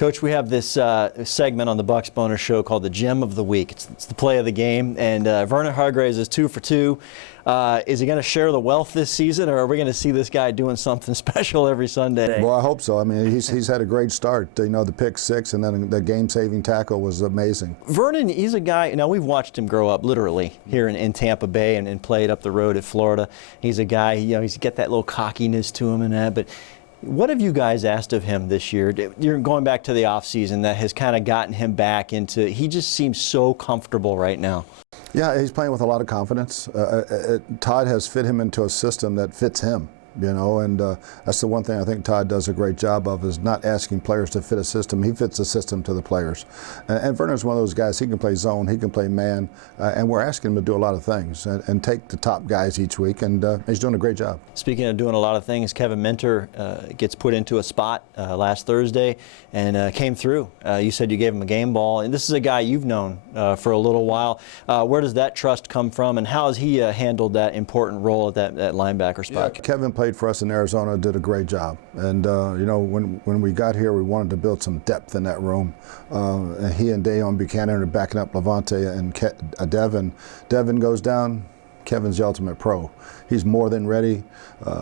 Coach, we have this segment on the Bucs Bonus Show called the Gem of the Week. It's the play of the game, and Vernon Hargreaves is 2 for 2. Is he going to share the wealth this season, or are we going to see this guy doing something special every Sunday? Well, I hope so. I mean, he's had a great start. You know, the pick six and then the game-saving tackle was amazing. Vernon, he's a guy, now we've watched him grow up literally here in Tampa Bay and played up the road at Florida. He's a guy, you know, he's got that little cockiness to him and that, but what have you guys asked of him this year? You're going back to the offseason that has kind of gotten him back into, he just seems so comfortable right now. Yeah, he's playing with a lot of confidence. Todd has fit him into a system that fits him. You know, and that's the one thing I think Todd does a great job of, is not asking players to fit a system. He fits the system to the players. And Vernon's one of those guys, he can play zone, he can play man, and we're asking him to do a lot of things and take the top guys each week, and he's doing a great job. Speaking of doing a lot of things, Kevin Minter gets put into a spot last Thursday and came through. You said you gave him a game ball, and this is a guy you've known for a little while. Where does that trust come from, and how has he handled that important role at that linebacker spot? Yeah, Kevin played for us in Arizona, did a great job. And, you know, when we got here, we wanted to build some depth in that room. And he and Dayon Buchanan are backing up Levante and Devin. Devin goes down, Kevin's the ultimate pro. He's more than ready,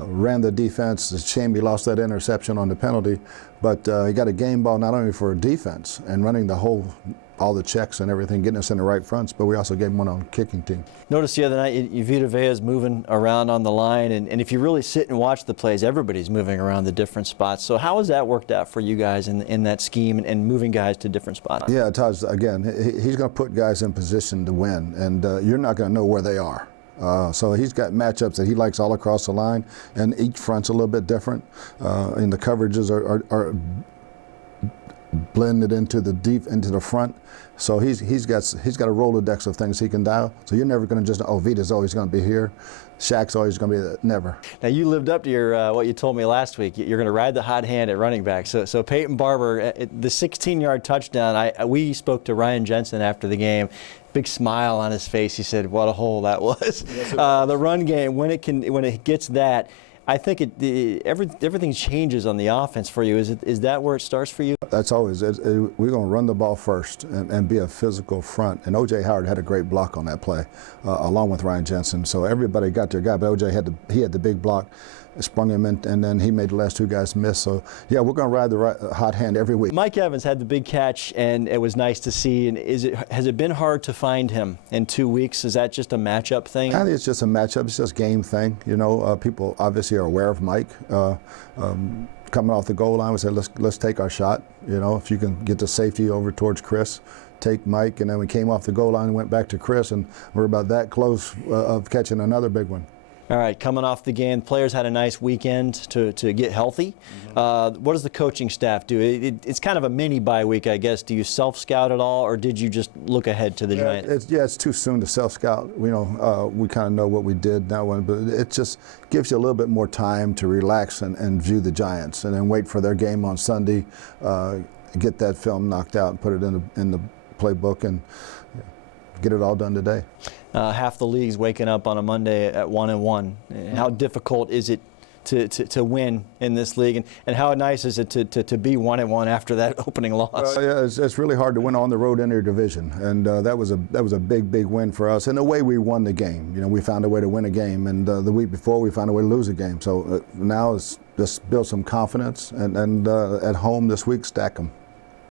ran the defense. It's a shame he lost that interception on the penalty, but he got a game ball not only for defense and running all the checks and everything, getting us in the right fronts, but we also gave him one on kicking team. Notice the other night, Vita Vea's moving around on the line, and if you really sit and watch the plays, everybody's moving around the different spots. So how has that worked out for you guys in that scheme and moving guys to different spots? Yeah, Todd's, again, he's going to put guys in position to win, and you're not going to know where they are. So he's got matchups that he likes all across the line, and each front's a little bit different, and the coverages are blended into the front. So he's got a Rolodex of things he can dial. So you're never going to just, oh, Vita's always going to be here, Shaq's always going to be there. Never. Now you lived up to your what you told me last week. You're going to ride the hot hand at running back. So Peyton Barber, the 16-yard touchdown. We spoke to Ryan Jensen after the game. Big smile on his face. He said, "What a hole that was." Yes, the run game, when it gets that, I think everything changes on the offense for you. Is that where it starts for you? That's always. We're going to run the ball first and be a physical front. And O.J. Howard had a great block on that play, along with Ryan Jensen. So everybody got their guy, but O.J. had the big block, sprung him in, and then he made the last two guys miss. So yeah, we're going to ride the hot hand every week. Mike Evans had the big catch, and it was nice to see. And has it been hard to find him in 2 weeks? Is that just a matchup thing? I think it's just a matchup. It's just a game thing. You know, people obviously are aware of Mike. Coming off the goal line, we said, let's take our shot. You know, if you can get the safety over towards Chris, take Mike. And then we came off the goal line and went back to Chris, and we're about that close of catching another big one. All right, coming off the game, players had a nice weekend to get healthy. What does the coaching staff do? It's kind of a mini bye week, I guess. Do you self-scout at all, or did you just look ahead to the Giants? It's too soon to self-scout. You know, we kind of know what we did that one, but it just gives you a little bit more time to relax and view the Giants, and then wait for their game on Sunday, get that film knocked out and put it in the playbook, and get it all done today. Half the league's waking up on a Monday at 1-1. How difficult is it to win in this league, and how nice is it to be 1-1 after that opening loss? Yeah, it's really hard to win on the road in your division, and that was a big win for us. And the way we won the game, you know, we found a way to win a game, and the week before we found a way to lose a game. So now it's just build some confidence, and at home this week, stack them.